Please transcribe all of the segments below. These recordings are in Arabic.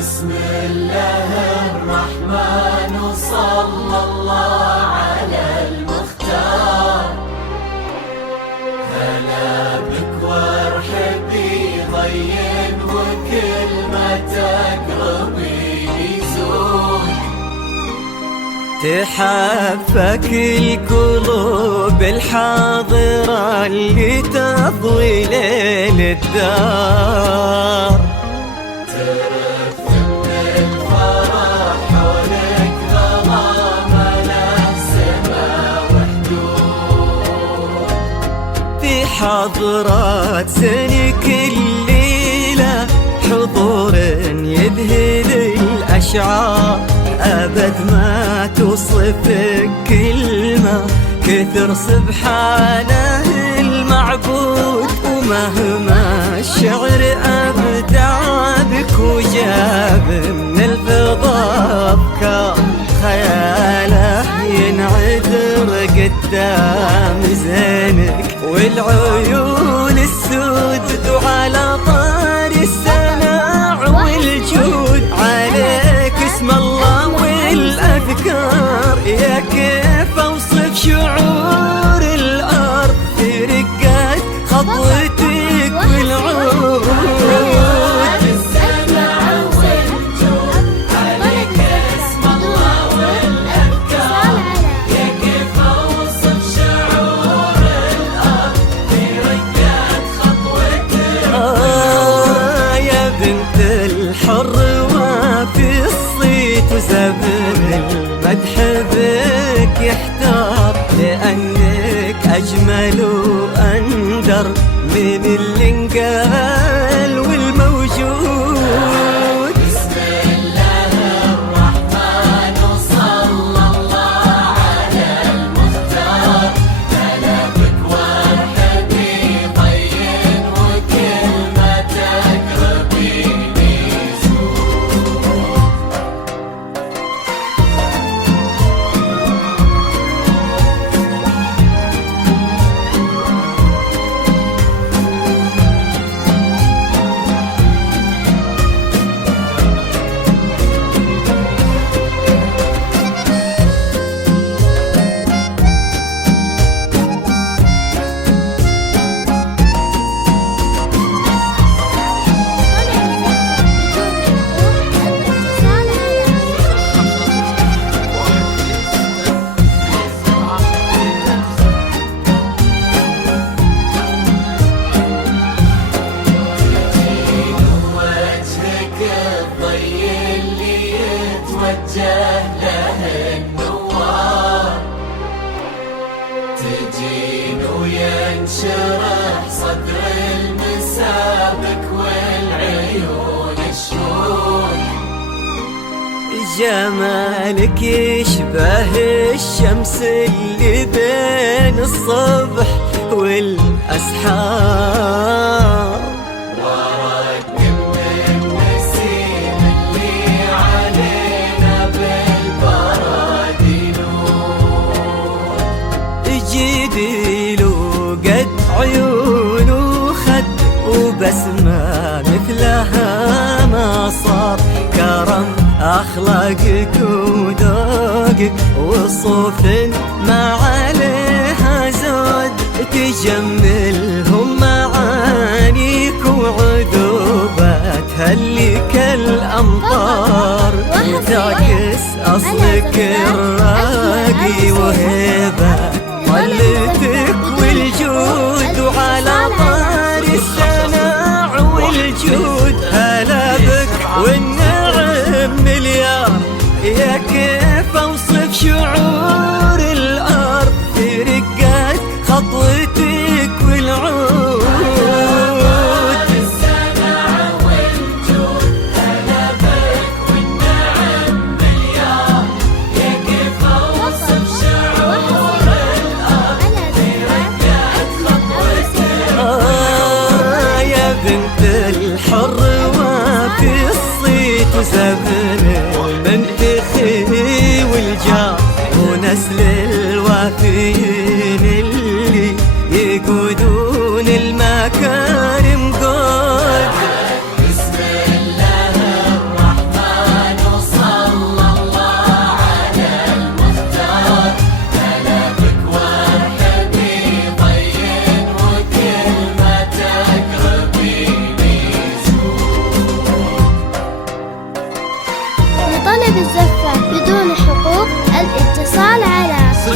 بسم الله الرحمن وصلى الله على المختار. هلا بك وارحبي ضين وكل ما تقربي يزول. تحفك القلوب الحاضرة اللي تضوي ليل الدار. حضرات سنك الليلة حضور يذهل الأشعار. أبد ما توصفك كلمة كثر سبحانه المعبود. ومهما الشعر أبدع بك وجاب من الفضاء أفكار خياله ينعذر قدام زينك. والعيون السود وعلى طار السماع والجود عليك اسم الله والأذكار. يا كيف أوصف شعور الأرض في رقات خطوتك والعود. وزبن المدح بك يحتار لأنك أجمل وأندر من اللي انقال والموجود. بسم الله الرحمن وصلى الله على المختار. هلا بك وارحبي ضين وكل ما تقربي له النوار. تجين وينشرح صدر المسابك والعيون الشهود. جمالك يشبه الشمس اللي بين الصبح والأسحار. وقد عيون وخد وبسمة مثلها ما صار، كرم أخلاقك وذوقك وصوف ما عليها زود، تجملهم معانيك وعذوبة تهليك الأمطار، وتعكس أصلك الراقي وهيبة طلتك والجود، وعلى طار السماع والجود هلا بك والنعم مليار. يا كيف أوصف شعور الأرض في رقات خطوتك والعود، السماع والجود هلا بك والنعم مليار. يا كيف أوصف شعور الأرض في رقات خطوتك. يا بنت الحر وفي الصيت وزبر المنتخي والجار، ونسل الوافيين اللي يقودون المكارم قود. بسم الله الرحمن وصلى الله على المختار، هلا بك وارحبي ضين وكل ما تقربيني لطلب الزفة بدون حقوق الاتصال على 050-126-3769.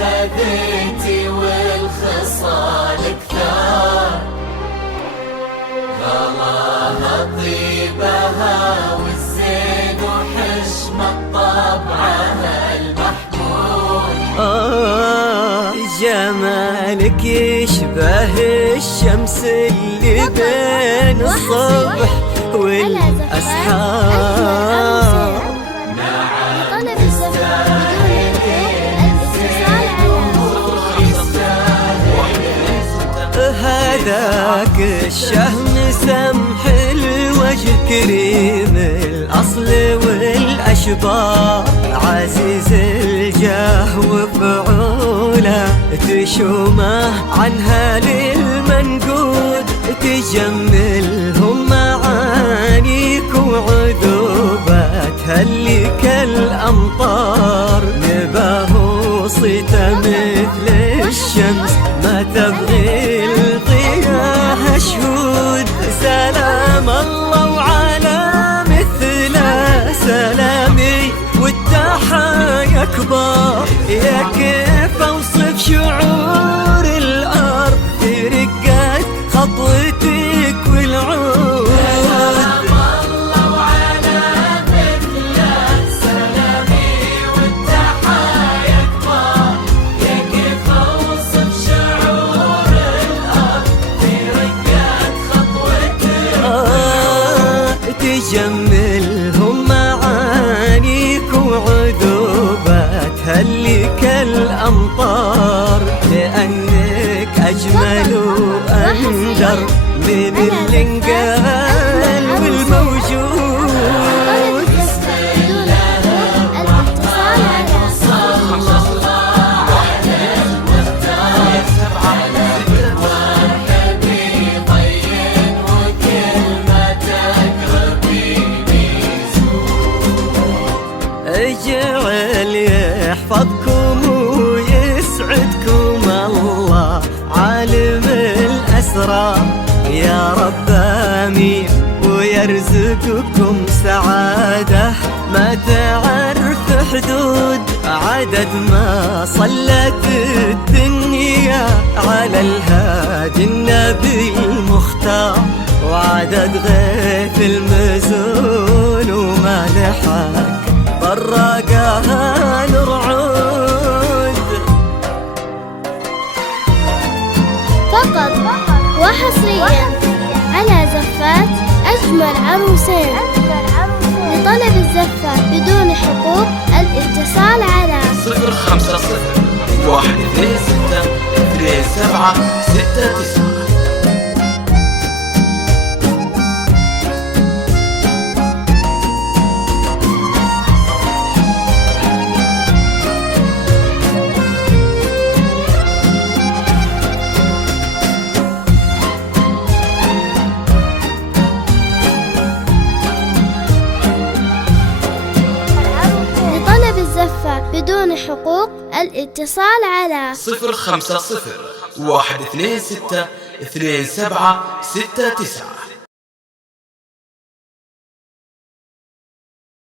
خذيتي والخصال كثار، غلاها طيبها والزين وحشمة طبعها المحمود. جمالك يشبه الشمس اللي بين الصبح والأسحار، لطلب الزفة هذاك الشهم سمح الوجه كريم الأصل والأشبار، عزيز الجاه وفعوله تشومه عنها للمنقود، تجملهم معانيك وعذوبة تهليك الأمطار، نباه صيته مثل الشمس ما تبغي الضياء شهود. سلام الله وعلى مثله سلامي والتحايا كبار، يا كيف أوصف شعور الأرض في رقات خطوتك والعود. تجملهم معانيك وعذوبة تهليك الأمطار، لأنك أجمل وأندر من الانقال والموجود. اجعل يحفظكم ويسعدكم الله عالم الأسرار، يا رب آمين ويرزقكم سعادة ما تعرف حدود، عدد ما صلت الدنيا على الهادي النبي المختار، وعدد غيث المزون ومالحك طراقها الرعود. فقط وحصريا على زفات أجمل عروسين. لطلب الزفة بدون حقوق الاتصال على 050 126 2769. لطلب الزفة بدون حقوق الاتصال على 050 126 2769.